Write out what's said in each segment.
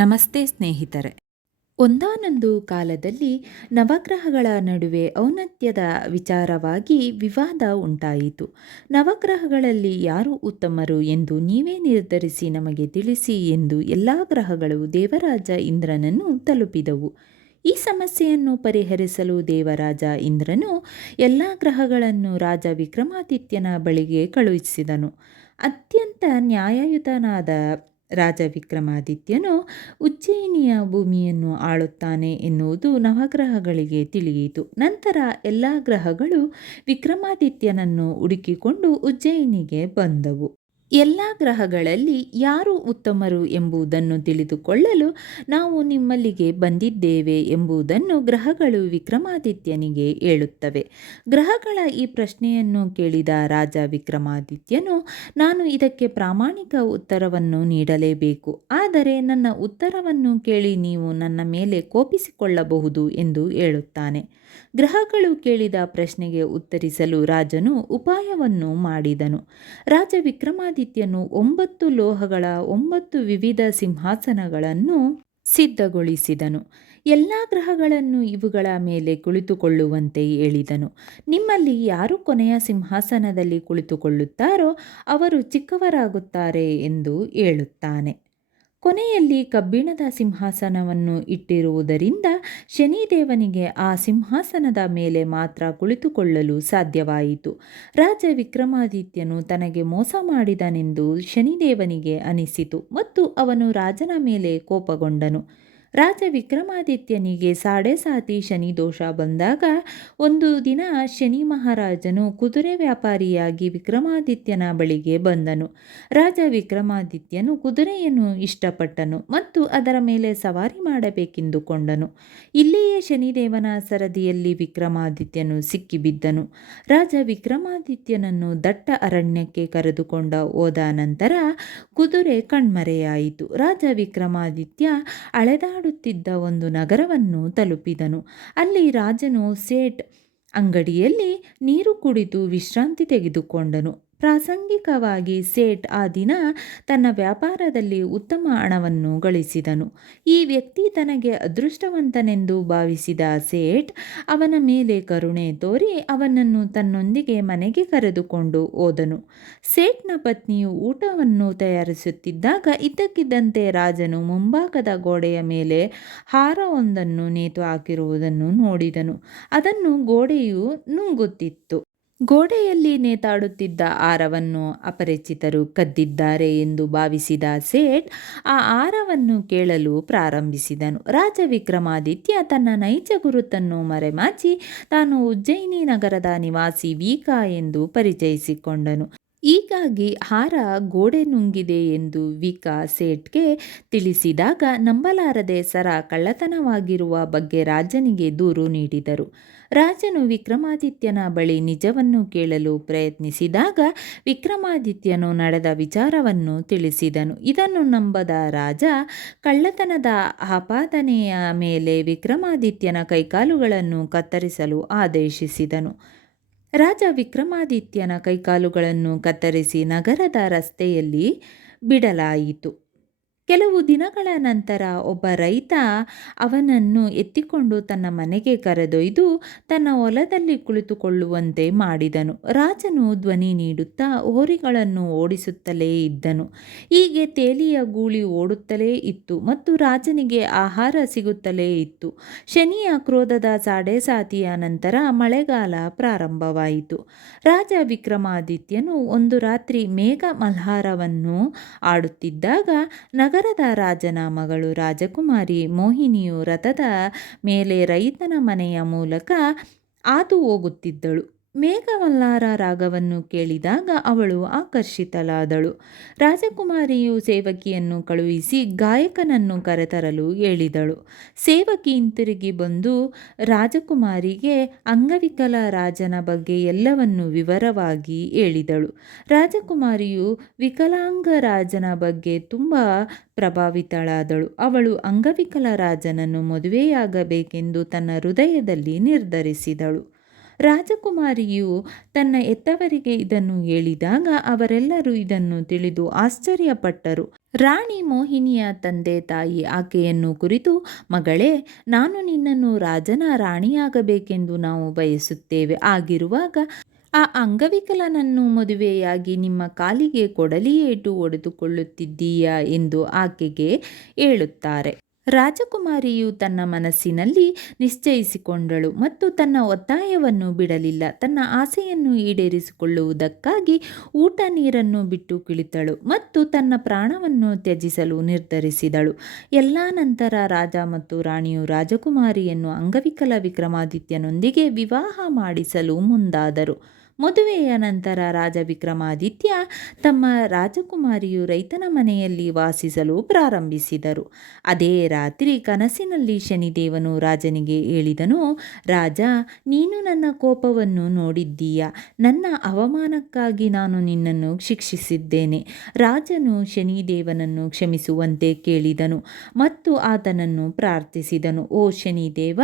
ನಮಸ್ತೆ ಸ್ನೇಹಿತರೆ. ಒಂದಾನೊಂದು ಕಾಲದಲ್ಲಿ ನವಗ್ರಹಗಳ ನಡುವೆ ಔನ್ನತ್ಯದ ವಿಚಾರವಾಗಿ ವಿವಾದ ಉಂಟಾಯಿತು. ನವಗ್ರಹಗಳಲ್ಲಿ ಯಾರು ಉತ್ತಮರು ಎಂದು ನೀವೇ ನಿರ್ಧರಿಸಿ ನಮಗೆ ತಿಳಿಸಿ ಎಂದು ಎಲ್ಲ ಗ್ರಹಗಳು ದೇವರಾಜ ಇಂದ್ರನನ್ನು ತಲುಪಿದವು. ಈ ಸಮಸ್ಯೆಯನ್ನು ಪರಿಹರಿಸಲು ದೇವರಾಜ ಇಂದ್ರನು ಎಲ್ಲ ಗ್ರಹಗಳನ್ನು ರಾಜ ವಿಕ್ರಮಾದಿತ್ಯನ ಬಳಿಗೆ ಕಳುಹಿಸಿದನು. ಅತ್ಯಂತ ನ್ಯಾಯಯುತನಾದ ರಾಜ ವಿಕ್ರಮಾದಿತ್ಯನು ಉಜ್ಜಯಿನಿಯ ಭೂಮಿಯನ್ನು ಆಳುತ್ತಾನೆ ಎನ್ನುವುದು ನವಗ್ರಹಗಳಿಗೆ ತಿಳಿಯಿತು. ನಂತರ ಎಲ್ಲ ಗ್ರಹಗಳು ವಿಕ್ರಮಾದಿತ್ಯನನ್ನು ಹುಡುಕಿಕೊಂಡು ಉಜ್ಜಯಿನಿಗೆ ಬಂದವು. ಎಲ್ಲ ಗ್ರಹಗಳಲ್ಲಿ ಯಾರು ಉತ್ತಮರು ಎಂಬುದನ್ನು ತಿಳಿದುಕೊಳ್ಳಲು ನಾವು ನಿಮ್ಮಲ್ಲಿಗೆ ಬಂದಿದ್ದೇವೆ ಎಂಬುದನ್ನು ಗ್ರಹಗಳು ವಿಕ್ರಮಾದಿತ್ಯನಿಗೆ ಹೇಳುತ್ತವೆ. ಗ್ರಹಗಳ ಈ ಪ್ರಶ್ನೆಯನ್ನು ಕೇಳಿದ ರಾಜ ವಿಕ್ರಮಾದಿತ್ಯನು, ನಾನು ಇದಕ್ಕೆ ಪ್ರಾಮಾಣಿಕ ಉತ್ತರವನ್ನು ನೀಡಲೇಬೇಕು. ಆದರೆ ನನ್ನ ಉತ್ತರವನ್ನು ಕೇಳಿ ನೀವು ನನ್ನ ಮೇಲೆ ಕೋಪಿಸಿಕೊಳ್ಳಬಹುದು ಎಂದು ಹೇಳುತ್ತಾನೆ. ಗ್ರಹಗಳು ಕೇಳಿದ ಪ್ರಶ್ನೆಗೆ ಉತ್ತರಿಸಲು ರಾಜನು ಉಪಾಯವನ್ನು ಮಾಡಿದನು. ರಾಜ ವಿಕ್ರಮಾದಿತ್ಯನು ಒಂಬತ್ತು ಲೋಹಗಳ ಒಂಬತ್ತು ವಿವಿಧ ಸಿಂಹಾಸನಗಳನ್ನು ಸಿದ್ಧಗೊಳಿಸಿದನು. ಎಲ್ಲ ಗ್ರಹಗಳನ್ನು ಇವುಗಳ ಮೇಲೆ ಕುಳಿತುಕೊಳ್ಳುವಂತೆ ಹೇಳಿದನು. ನಿಮ್ಮಲ್ಲಿ ಯಾರು ಕೊನೆಯ ಸಿಂಹಾಸನದಲ್ಲಿ ಕುಳಿತುಕೊಳ್ಳುತ್ತಾರೋ ಅವರು ಚಿಕ್ಕವರಾಗುತ್ತಾರೆ ಎಂದು ಹೇಳುತ್ತಾನೆ. ಕೊನೆಯಲ್ಲಿ ಕಬ್ಬಿಣದ ಸಿಂಹಾಸನವನ್ನು ಇಟ್ಟಿರುವುದರಿಂದ ಶನಿದೇವನಿಗೆ ಆ ಸಿಂಹಾಸನದ ಮೇಲೆ ಮಾತ್ರ ಕುಳಿತುಕೊಳ್ಳಲು ಸಾಧ್ಯವಾಯಿತು. ರಾಜ ವಿಕ್ರಮಾದಿತ್ಯನು ತನಗೆ ಮೋಸ ಮಾಡಿದನೆಂದು ಶನಿದೇವನಿಗೆ ಅನಿಸಿತು ಮತ್ತು ಅವನು ರಾಜನ ಮೇಲೆ ಕೋಪಗೊಂಡನು. ರಾಜ ವಿಕ್ರಮಾದಿತ್ಯನಿಗೆ ಸಾಡೆ ಸಾತಿ ಶನಿ ದೋಷ ಬಂದಾಗ ಒಂದು ದಿನ ಶನಿ ಮಹಾರಾಜನು ಕುದುರೆ ವ್ಯಾಪಾರಿಯಾಗಿ ವಿಕ್ರಮಾದಿತ್ಯನ ಬಳಿಗೆ ಬಂದನು. ರಾಜ ವಿಕ್ರಮಾದಿತ್ಯನು ಕುದುರೆಯನ್ನು ಇಷ್ಟಪಟ್ಟನು ಮತ್ತು ಅದರ ಮೇಲೆ ಸವಾರಿ ಮಾಡಬೇಕೆಂದುಕೊಂಡನು. ಇಲ್ಲಿಯೇ ಶನಿದೇವನ ಸರದಿಯಲ್ಲಿ ವಿಕ್ರಮಾದಿತ್ಯನು ಸಿಕ್ಕಿಬಿದ್ದನು. ರಾಜ ವಿಕ್ರಮಾದಿತ್ಯನನ್ನು ದಟ್ಟ ಅರಣ್ಯಕ್ಕೆ ಕರೆದುಕೊಂಡ ಹೋದ ನಂತರ ಕುದುರೆ ಕಣ್ಮರೆಯಾಯಿತು. ರಾಜ ವಿಕ್ರಮಾದಿತ್ಯ ಅಳೆದಾಡುತ್ತಿದ್ದ ಒಂದು ನಗರವನ್ನು ತಲುಪಿದನು. ಅಲ್ಲಿ ರಾಜನು ಸೇಟ್ ಅಂಗಡಿಯಲ್ಲಿ ನೀರು ಕುಡಿದು ವಿಶ್ರಾಂತಿ ತೆಗೆದುಕೊಂಡನು. ಪ್ರಾಸಂಗಿಕವಾಗಿ ಸೇಟ್ ಆ ದಿನ ತನ್ನ ವ್ಯಾಪಾರದಲ್ಲಿ ಉತ್ತಮ ಹಣವನ್ನು ಗಳಿಸಿದನು. ಈ ವ್ಯಕ್ತಿ ತನಗೆ ಅದೃಷ್ಟವಂತನೆಂದು ಭಾವಿಸಿದ ಸೇಟ್ ಅವನ ಮೇಲೆ ಕರುಣೆ ತೋರಿ ಅವನನ್ನು ತನ್ನೊಂದಿಗೆ ಮನೆಗೆ ಕರೆದುಕೊಂಡು ಹೋದನು. ಸೇಟ್ನ ಪತ್ನಿಯು ಊಟವನ್ನು ತಯಾರಿಸುತ್ತಿದ್ದಾಗ ಇದ್ದಕ್ಕಿದ್ದಂತೆ ರಾಜನು ಮುಂಭಾಗದ ಗೋಡೆಯ ಮೇಲೆ ಹಾರವೊಂದನ್ನು ನೇತು ಹಾಕಿರುವುದನ್ನು ನೋಡಿದನು. ಅದನ್ನು ಗೋಡೆಯು ನುಂಗುತ್ತಿತ್ತು. ಗೋಡೆಯಲ್ಲಿ ನೇತಾಡುತ್ತಿದ್ದ ಆರವನ್ನು ಅಪರಿಚಿತರು ಕದ್ದಿದ್ದಾರೆ ಎಂದು ಭಾವಿಸಿದ ಸೇಠ್ ಆ ಆರವನ್ನು ಕೇಳಲು ಪ್ರಾರಂಭಿಸಿದನು. ರಾಜ ವಿಕ್ರಮಾದಿತ್ಯ ತನ್ನ ನೈಜ ಗುರುತನ್ನು ಮರೆಮಾಚಿ ತಾನು ಉಜ್ಜಯಿನಿ ನಗರದ ನಿವಾಸಿ ವೀಕಾ ಎಂದು ಪರಿಚಯಿಸಿಕೊಂಡನು. ಹೀಗಾಗಿ ಹಾರ ಗೋಡೆ ನುಂಗಿದೆ ಎಂದು ವಿಕಾ ಸೇಟ್ಗೆ ತಿಳಿಸಿದಾಗ ನಂಬಲಾರದೆ ಸರ ಕಳ್ಳತನವಾಗಿರುವ ಬಗ್ಗೆ ರಾಜನಿಗೆ ದೂರು ನೀಡಿದರು. ರಾಜನು ವಿಕ್ರಮಾದಿತ್ಯನ ಬಳಿ ನಿಜವನ್ನು ಕೇಳಲು ಪ್ರಯತ್ನಿಸಿದಾಗ ವಿಕ್ರಮಾದಿತ್ಯನು ನಡೆದ ವಿಚಾರವನ್ನು ತಿಳಿಸಿದನು. ಇದನ್ನು ನಂಬದ ರಾಜ ಕಳ್ಳತನದ ಆಪಾದನೆಯ ಮೇಲೆ ವಿಕ್ರಮಾದಿತ್ಯನ ಕೈಕಾಲುಗಳನ್ನು ಕತ್ತರಿಸಲು ಆದೇಶಿಸಿದನು. ರಾಜ ವಿಕ್ರಮಾದಿತ್ಯನ ಕೈಕಾಲುಗಳನ್ನು ಕತ್ತರಿಸಿ ನಗರದ ರಸ್ತೆಯಲ್ಲಿ ಬಿಡಲಾಯಿತು. ಕೆಲವು ದಿನಗಳ ನಂತರ ಒಬ್ಬ ರೈತ ಅವನನ್ನು ಎತ್ತಿಕೊಂಡು ತನ್ನ ಮನೆಗೆ ಕರೆದೊಯ್ದು ತನ್ನ ಹೊಲದಲ್ಲಿ ಕುಳಿತುಕೊಳ್ಳುವಂತೆ ಮಾಡಿದನು. ರಾಜನು ಧ್ವನಿ ನೀಡುತ್ತಾ ಹೋರಿಗಳನ್ನು ಓಡಿಸುತ್ತಲೇ ಇದ್ದನು. ಹೀಗೆ ತೇಲಿಯ ಗೂಳಿ ಓಡುತ್ತಲೇ ಇತ್ತು ಮತ್ತು ರಾಜನಿಗೆ ಆಹಾರ ಸಿಗುತ್ತಲೇ ಇತ್ತು. ಶನಿಯ ಕ್ರೋಧದ ಸಾಡೆ ಸಾತಿಯ ನಂತರ ಮಳೆಗಾಲ ಪ್ರಾರಂಭವಾಯಿತು. ರಾಜ ವಿಕ್ರಮಾದಿತ್ಯನು ಒಂದು ರಾತ್ರಿ ಮೇಘ ಮಲ್ಹಾರವನ್ನು ಆಡುತ್ತಿದ್ದಾಗ ನಗರದ ರಾಜನ ಮಗಳು ರಾಜಕುಮಾರಿ ಮೋಹಿನಿಯು ರಥದ ಮೇಲೆ ರೈತನ ಮನೆಯ ಮೂಲಕ ಹಾದು ಹೋಗುತ್ತಿದ್ದಳು. ಮೇಘಮಲ್ಲಾರ ರಾಗವನ್ನು ಕೇಳಿದಾಗ ಅವಳು ಆಕರ್ಷಿತಳಾದಳು. ರಾಜಕುಮಾರಿಯು ಸೇವಕಿಯನ್ನು ಕಳುಹಿಸಿ ಗಾಯಕನನ್ನು ಕರೆತರಲು ಹೇಳಿದಳು. ಸೇವಕಿ ಹಿಂತಿರುಗಿ ಬಂದು ರಾಜಕುಮಾರಿಗೆ ಅಂಗವಿಕಲ ರಾಜನ ಬಗ್ಗೆ ಎಲ್ಲವನ್ನು ವಿವರವಾಗಿ ಹೇಳಿದಳು. ರಾಜಕುಮಾರಿಯು ವಿಕಲಾಂಗ ರಾಜನ ಬಗ್ಗೆ ತುಂಬ ಪ್ರಭಾವಿತಳಾದಳು. ಅವಳು ಅಂಗವಿಕಲ ರಾಜನನ್ನು ಮದುವೆಯಾಗಬೇಕೆಂದು ತನ್ನ ಹೃದಯದಲ್ಲಿ ನಿರ್ಧರಿಸಿದಳು. ರಾಜಕುಮಾರಿಯು ತನ್ನ ಎತ್ತವರಿಗೆ ಇದನ್ನು ಹೇಳಿದಾಗ ಅವರೆಲ್ಲರೂ ಇದನ್ನು ತಿಳಿದು ಆಶ್ಚರ್ಯಪಟ್ಟರು. ರಾಣಿ ಮೋಹಿನಿಯ ತಂದೆ ತಾಯಿ ಆಕೆಯನ್ನು ಕುರಿತು, ಮಗಳೇ, ನಾನು ನಿನ್ನನ್ನು ರಾಜನ ರಾಣಿಯಾಗಬೇಕೆಂದು ನಾವು ಬಯಸುತ್ತೇವೆ. ಆಗಿರುವಾಗ ಆ ಅಂಗವಿಕಲನನ್ನು ಮದುವೆಯಾಗಿ ನಿಮ್ಮ ಕಾಲಿಗೆ ಕೊಡಲಿಯೇಟು ಒಡೆದುಕೊಳ್ಳುತ್ತಿದ್ದೀಯಾ ಎಂದು ಆಕೆಗೆ ಹೇಳುತ್ತಾರೆ. ರಾಜಕುಮಾರಿಯು ತನ್ನ ಮನಸ್ಸಿನಲ್ಲಿ ನಿಶ್ಚಯಿಸಿಕೊಂಡಳು ಮತ್ತು ತನ್ನ ಒತ್ತಾಯವನ್ನು ಬಿಡಲಿಲ್ಲ. ತನ್ನ ಆಸೆಯನ್ನು ಈಡೇರಿಸಿಕೊಳ್ಳುವುದಕ್ಕಾಗಿ ಊಟ ನೀರನ್ನು ಬಿಟ್ಟು ಕುಳಿತಳು ಮತ್ತು ತನ್ನ ಪ್ರಾಣವನ್ನು ತ್ಯಜಿಸಲು ನಿರ್ಧರಿಸಿದಳು. ಎಲ್ಲ ನಂತರ ರಾಜ ಮತ್ತು ರಾಣಿಯು ರಾಜಕುಮಾರಿಯನ್ನು ಅಂಗವಿಕಲ ವಿಕ್ರಮಾದಿತ್ಯನೊಂದಿಗೆ ವಿವಾಹ ಮಾಡಿಸಲು ಮುಂದಾದರು. ಮದುವೆಯ ನಂತರ ರಾಜ ವಿಕ್ರಮಾದಿತ್ಯ ತಮ್ಮ ರಾಜಕುಮಾರಿಯು ರೈತನ ಮನೆಯಲ್ಲಿ ವಾಸಿಸಲು ಪ್ರಾರಂಭಿಸಿದರು. ಅದೇ ರಾತ್ರಿ ಕನಸಿನಲ್ಲಿ ಶನಿದೇವನು ರಾಜನಿಗೆ ಹೇಳಿದನು, ರಾಜ, ನೀನು ನನ್ನ ಕೋಪವನ್ನು ನೋಡಿದ್ದೀಯ? ನನ್ನ ಅವಮಾನಕ್ಕಾಗಿ ನಾನು ನಿನ್ನನ್ನು ಶಿಕ್ಷಿಸಿದ್ದೇನೆ. ರಾಜನು ಶನಿದೇವನನ್ನು ಕ್ಷಮಿಸುವಂತೆ ಕೇಳಿದನು ಮತ್ತು ಆತನನ್ನು ಪ್ರಾರ್ಥಿಸಿದನು, ಓ ಶನಿದೇವ,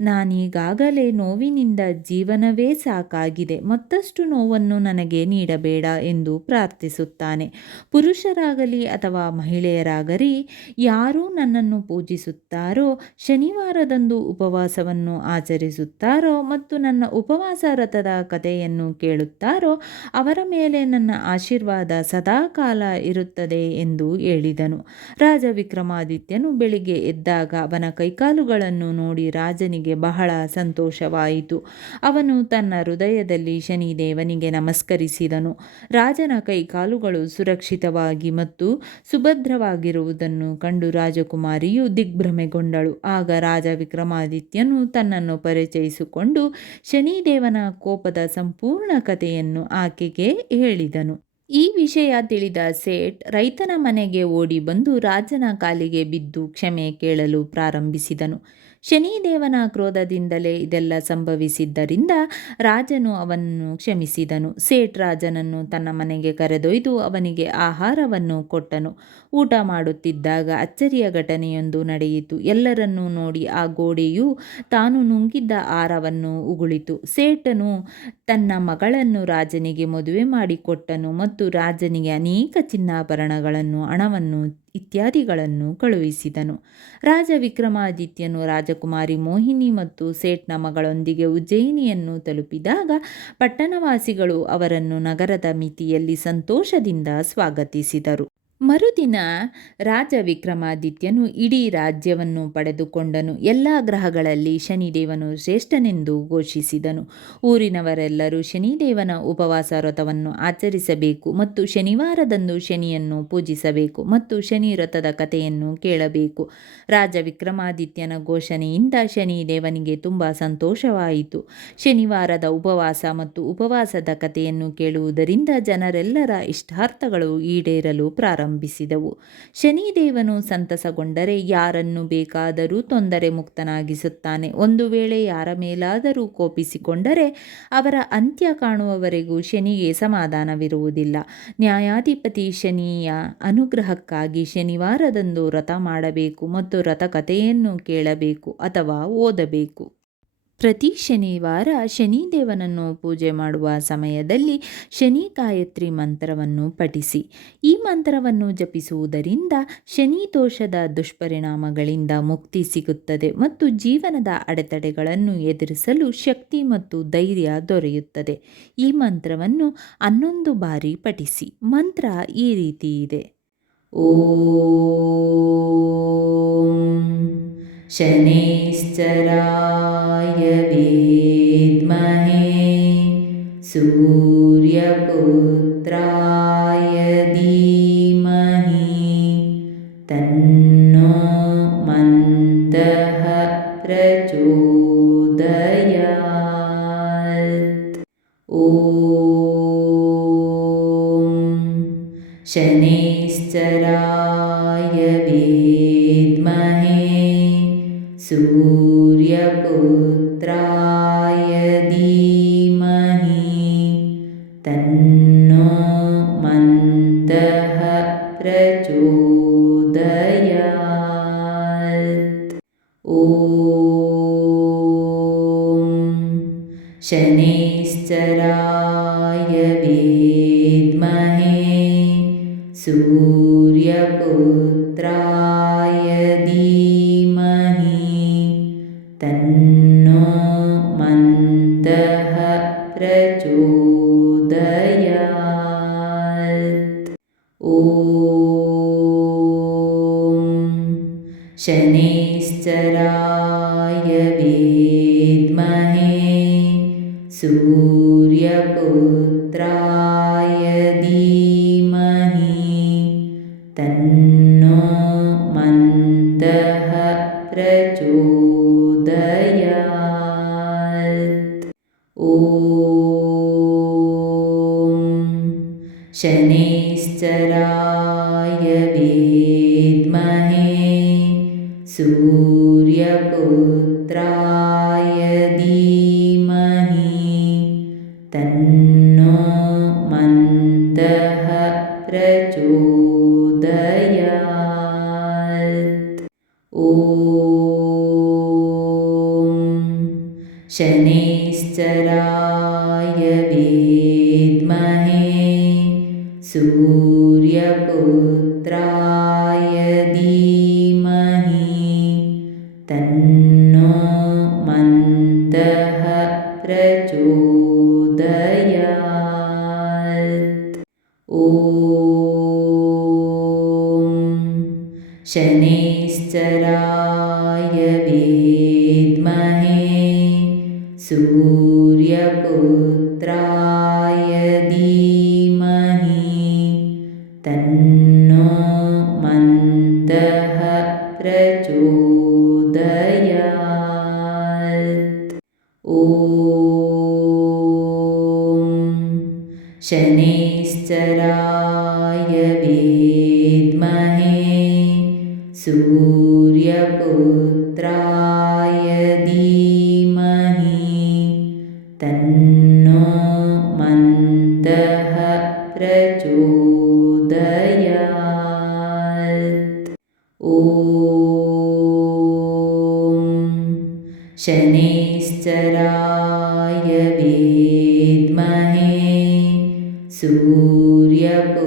ನಾನೀಗಾಗಲೇ ನೋವಿನಿಂದ ಜೀವನವೇ ಸಾಕಾಗಿದೆ ಮತ್ತಷ್ಟು ನೋವನ್ನು ನನಗೆ ನೀಡಬೇಡ ಎಂದು ಪ್ರಾರ್ಥಿಸುತ್ತಾನೆ. ಪುರುಷರಾಗಲಿ ಅಥವಾ ಮಹಿಳೆಯರಾಗಲಿ, ಯಾರು ನನ್ನನ್ನು ಪೂಜಿಸುತ್ತಾರೋ, ಶನಿವಾರದಂದು ಉಪವಾಸವನ್ನು ಆಚರಿಸುತ್ತಾರೋ ಮತ್ತು ನನ್ನ ಉಪವಾಸ ರಥದ ಕಥೆಯನ್ನು ಕೇಳುತ್ತಾರೋ, ಅವರ ಮೇಲೆ ನನ್ನ ಆಶೀರ್ವಾದ ಸದಾಕಾಲ ಇರುತ್ತದೆ ಎಂದು ಹೇಳಿದನು. ರಾಜ ವಿಕ್ರಮಾದಿತ್ಯನು ಬೆಳಿಗ್ಗೆ ಎದ್ದಾಗ ಅವನ ಕೈಕಾಲುಗಳನ್ನು ನೋಡಿ ರಾಜನಿಗೆ ಬಹಳ ಸಂತೋಷವಾಯಿತು. ಅವನು ತನ್ನ ಹೃದಯದಲ್ಲಿ ಶನಿದೇವನಿಗೆ ನಮಸ್ಕರಿಸಿದನು. ರಾಜನ ಕೈಕಾಲುಗಳು ಸುರಕ್ಷಿತವಾಗಿ ಮತ್ತು ಸುಭದ್ರವಾಗಿರುವುದನ್ನು ಕಂಡು ರಾಜಕುಮಾರಿಯು ದಿಗ್ಭ್ರಮೆಗೊಂಡಳು. ಆಗ ರಾಜ ವಿಕ್ರಮಾದಿತ್ಯನು ತನ್ನನ್ನು ಪರಿಚಯಿಸಿಕೊಂಡು ಶನಿದೇವನ ಕೋಪದ ಸಂಪೂರ್ಣ ಕಥೆಯನ್ನು ಆಕೆಗೆ ಹೇಳಿದನು. ಈ ವಿಷಯ ತಿಳಿದ ಸೇಠ್ ರೈತನ ಮನೆಗೆ ಓಡಿ ಬಂದು ರಾಜನ ಕಾಲಿಗೆ ಬಿದ್ದು ಕ್ಷಮೆ ಕೇಳಲು ಪ್ರಾರಂಭಿಸಿದನು. ಶನಿದೇವನ ಕ್ರೋಧದಿಂದಲೇ ಇದೆಲ್ಲ ಸಂಭವಿಸಿದ್ದರಿಂದ ರಾಜನು ಅವನನ್ನು ಕ್ಷಮಿಸಿದನು. ಸೇಠ್ ರಾಜನನ್ನು ತನ್ನ ಮನೆಗೆ ಕರೆದೊಯ್ದು ಅವನಿಗೆ ಆಹಾರವನ್ನು ಕೊಟ್ಟನು. ಊಟ ಮಾಡುತ್ತಿದ್ದಾಗ ಅಚ್ಚರಿಯ ಘಟನೆಯೊಂದು ನಡೆಯಿತು. ಎಲ್ಲರನ್ನೂ ನೋಡಿ ಆ ಗೋಡೆಯು ತಾನು ನುಂಗಿದ್ದ ಆಹಾರವನ್ನು ಉಗುಳಿತು. ಸೇಠನು ತನ್ನ ಮಗಳನ್ನು ರಾಜನಿಗೆ ಮದುವೆ ಮಾಡಿಕೊಟ್ಟನು ಮತ್ತು ರಾಜನಿಗೆ ಅನೇಕ ಚಿನ್ನಾಭರಣಗಳನ್ನು, ಹಣವನ್ನು ಇತ್ಯಾದಿಗಳನ್ನು ಕಳುಹಿಸಿದನು. ರಾಜ ವಿಕ್ರಮಾದಿತ್ಯನು ರಾಜಕುಮಾರಿ ಮೋಹಿನಿ ಮತ್ತು ಸೇಠ್ನ ಮಗಳೊಂದಿಗೆ ಉಜ್ಜಯಿನಿಯನ್ನು ತಲುಪಿದಾಗ ಪಟ್ಟಣವಾಸಿಗಳು ಅವರನ್ನು ನಗರದ ಮಿತಿಯಲ್ಲಿ ಸಂತೋಷದಿಂದ ಸ್ವಾಗತಿಸಿದರು. ಮರುದಿನ ರಾಜ ವಿಕ್ರಮಾದಿತ್ಯನು ಇಡೀ ರಾಜ್ಯವನ್ನು ಪಡೆದುಕೊಂಡನು. ಎಲ್ಲ ಗ್ರಹಗಳಲ್ಲಿ ಶನಿದೇವನು ಶ್ರೇಷ್ಠನೆಂದು ಘೋಷಿಸಿದನು. ಊರಿನವರೆಲ್ಲರೂ ಶನಿದೇವನ ಉಪವಾಸ ವ್ರತವನ್ನು ಆಚರಿಸಬೇಕು ಮತ್ತು ಶನಿವಾರದಂದು ಶನಿಯನ್ನು ಪೂಜಿಸಬೇಕು ಮತ್ತು ಶನಿ ವ್ರತದ ಕಥೆಯನ್ನು ಕೇಳಬೇಕು. ರಾಜ ವಿಕ್ರಮಾದಿತ್ಯನ ಘೋಷಣೆಯಿಂದ ಶನಿದೇವನಿಗೆ ತುಂಬ ಸಂತೋಷವಾಯಿತು. ಶನಿವಾರದ ಉಪವಾಸ ಮತ್ತು ಉಪವಾಸದ ಕಥೆಯನ್ನು ಕೇಳುವುದರಿಂದ ಜನರೆಲ್ಲರ ಇಷ್ಟಾರ್ಥಗಳು ಈಡೇರಲು ಪ್ರಾರಂಭ ಪ್ರಾರಂಭಿಸಿದವು ಶನಿದೇವನು ಸಂತಸಗೊಂಡರೆ ಯಾರನ್ನು ಬೇಕಾದರೂ ತೊಂದರೆ ಮುಕ್ತನಾಗಿಸುತ್ತಾನೆ. ಒಂದು ವೇಳೆ ಯಾರ ಮೇಲಾದರೂ ಕೋಪಿಸಿಕೊಂಡರೆ ಅವರ ಅಂತ್ಯ ಕಾಣುವವರೆಗೂ ಶನಿಗೆ ಸಮಾಧಾನವಿರುವುದಿಲ್ಲ. ನ್ಯಾಯಾಧಿಪತಿ ಶನಿಯ ಅನುಗ್ರಹಕ್ಕಾಗಿ ಶನಿವಾರದಂದು ವ್ರತ ಮಾಡಬೇಕು ಮತ್ತು ವ್ರತಕಥೆಯನ್ನು ಕೇಳಬೇಕು ಅಥವಾ ಓದಬೇಕು. ಪ್ರತಿ ಶನಿವಾರ ಶನಿದೇವನನ್ನು ಪೂಜೆ ಮಾಡುವ ಸಮಯದಲ್ಲಿ ಶನಿ ಗಾಯತ್ರಿ ಮಂತ್ರವನ್ನು ಪಠಿಸಿ. ಈ ಮಂತ್ರವನ್ನು ಜಪಿಸುವುದರಿಂದ ಶನಿ ದೋಷದ ದುಷ್ಪರಿಣಾಮಗಳಿಂದ ಮುಕ್ತಿ ಸಿಗುತ್ತದೆ ಮತ್ತು ಜೀವನದ ಅಡೆತಡೆಗಳನ್ನು ಎದುರಿಸಲು ಶಕ್ತಿ ಮತ್ತು ಧೈರ್ಯ ದೊರೆಯುತ್ತದೆ. ಈ ಮಂತ್ರವನ್ನು ಹನ್ನೊಂದು ಬಾರಿ ಪಠಿಸಿ. ಮಂತ್ರ ಈ ರೀತಿ ಇದೆ. ಓಂ शनैश्चराय विद्महे सूर्यपुत्राय धीमहि तन्नो मन्दः प्रचोदयात्। ॐ शनैश्चराय सूर्यपुत्राय धीमहि तन्नो मन्दः प्रचोदयात्। ॐ शनि ॐ शनैश्चराय विद्महे सूर्यपुत्राय शनैश्चराय विद्महे सूर्यपुत्राय धीमहि तन्नो मन्दः प्रचोदयात्। ॐ शनैश्चराय विद्महे सूर्यपुत्राय धीमहि तन्नो मन्दः प्रचोदयात्। ॐ शनैश्चराय विद्महे सूर्यपुत्राय विद्महे सूर्यपुत्राय सूर्यपुत्राय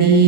दी